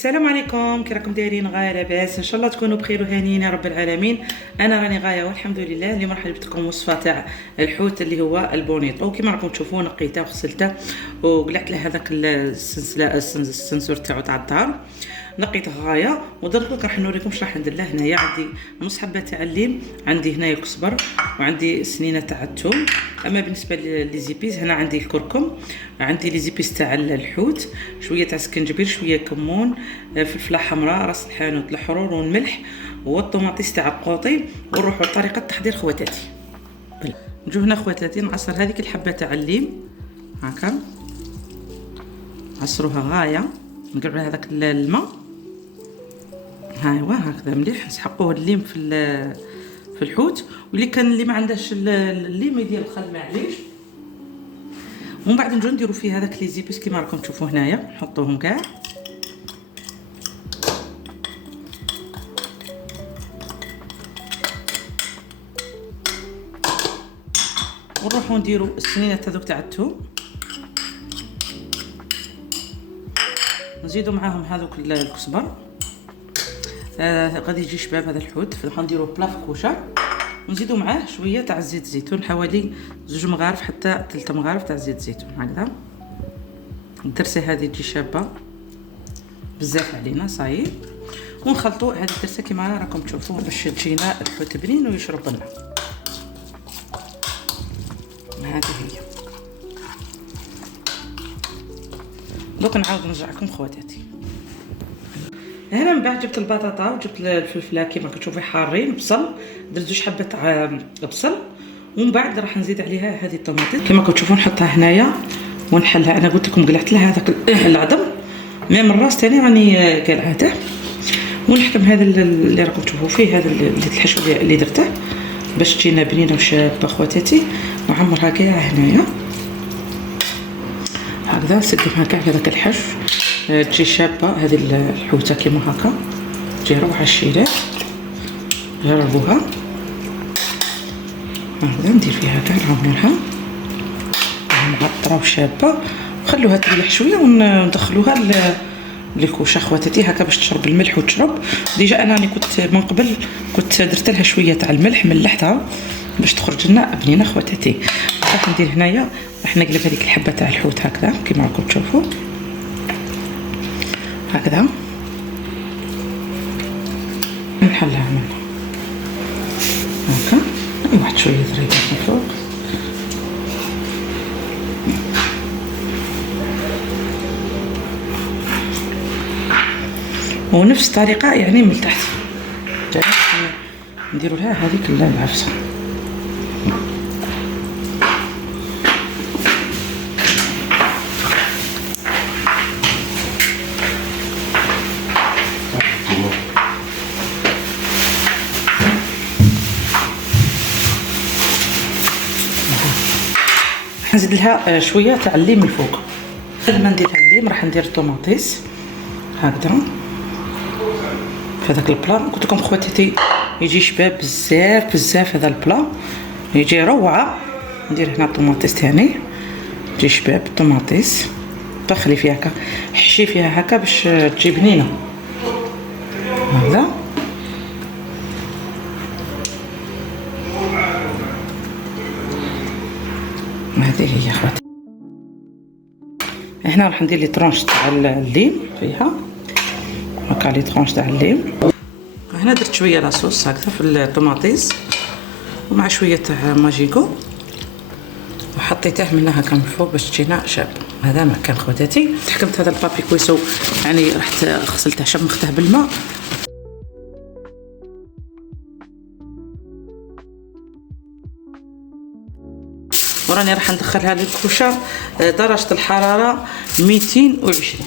السلام عليكم، كي راكم دايرين؟ غايه لاباس؟ ان شاء الله تكونوا بخير وهانيين يا رب العالمين. انا راني غايه والحمد لله. اليوم راح جبت لكم وصفه تاع الحوت اللي هو البونيطو. كيما راكم تشوفوا نقيته وغسلته وقلعت له هذاك السنسور تاع الدار، نقيته غايه. ودرك راح نوريكم اش راح ندير له. هنايا عندي نص حبه تاع الليم، عندي هنايا الكزبر، وعندي سنينه تاع الثوم. اما بالنسبه ليزيبيز هنا عندي الكركم، عندي ليزيبيز تاع الحوت، شويه تاع سكنجبير، شويه كمون، فلفله حمراء، راس الحانوت، الحرور والملح والطوماطيس تاع القوطي. ونروحوا لطريقه التحضير خواتاتي. نجو هنا خواتاتي نعصر هذيك الحبه تاع الليم هكا، عصروها غايه، نقرب هذاك الماء هايوا هكذا مليح، نسحقوه الليم في الحوت. واللي كان اللي ما عندهش الليم يدير الخل معليش. ومن بعد نجو نديرو فيه هذاك لي زيبيس كيما راكم تشوفوا هنايا، نحطوهم كاع. ونروحو نديرو السنينات هذوك تاع الثوم، نزيدو معاهم هذوك الكزبر. غادي يجي شباب هذا الحوت، غنديرو بلا في كوشه، ونزيدو معاه شويه تاع زيت الزيتون، حوالي 2 مغارف حتى 3 مغارف تاع زيت الزيتون هكذا. الدرسه هذه تجي شابه بزاف علينا صايي. ونخلطوا هذه الدرسه كيما راكم تشوفوا باش تجينا الحوت بنين ويشرب لنا. هذه هي. دوك نعاود نرجع لكم خواتاتي. هنا من بعد جبت البطاطا وجبت الفلفله كيما كتشوفوا حارين، بصل، درت 2 حبات تاع بصل. ومن بعد راح نزيد عليها هذه الطماطم كيما كتشوفوا، نحطها هنايا ونحلها. انا قلت لكم قلعت لها هذاك العظم، ميم الراس تاني راني قلعته. ونحكم هذا اللي راكم تشوفوا فيه، هذا الحشو اللي درته باش تجينا بنينه وشابه خواتاتي. وعمرها كاع هنايا هكذا، نسقمها كاع هذاك الحشو تجي شابه. هذه الحوته كيما هكا تجي روعه الشيلات، جربوها هكذا. ندير فيها كاع نعمرها معطره وشابه، خلوها تريح شويه وندخلوها للكوشه خواتاتي هكا باش تشرب الملح وتشرب. ديجا انا كنت من قبل كنت درت لها شويه تاع الملح، ملحتها باش تخرج لنا بنينه خواتاتي. راح ندير هنايا، راح نقلب هذيك الحبه تاع الحوت هكذا كيما راكم تشوفوا هكذا، نحلها منها هكا. واحد شويه زريبه من فوق. ونفس الطريقه يعني من تحت نديروا لها هذيك العفسه. نزيد لها شويه تاع الليم من فوق. قبل ما ندير الليم راح ندير الطوماطيس هكذا في هذاك البلا. قلت لكم خواتاتي يجي شباب بزاف بزاف هذا البلا، يجي روعه. ندير هنا الطوماطيس ثاني، تجي شباب الطوماطيس، دخلي فيها هكا، حشي فيها هكا باش تجي بنينه هكذا. هذه هي خواتي. هنا راح ندير لي طرونش تاع الليم فيها هكا، لي طرونش تاع الليم. هنا درت شويه لاصوص هكذا في الطوماطيس ومع شويه تاع ماجيكو، وحطيته منها هكا من فوق باش تجينا شاب. هذا ما كان خواتاتي. تحكمت هذا البابي كويسو، يعني رحت غسلته شمخته بالماء. وراني راح ندخلها للكوشه درجه الحراره 220.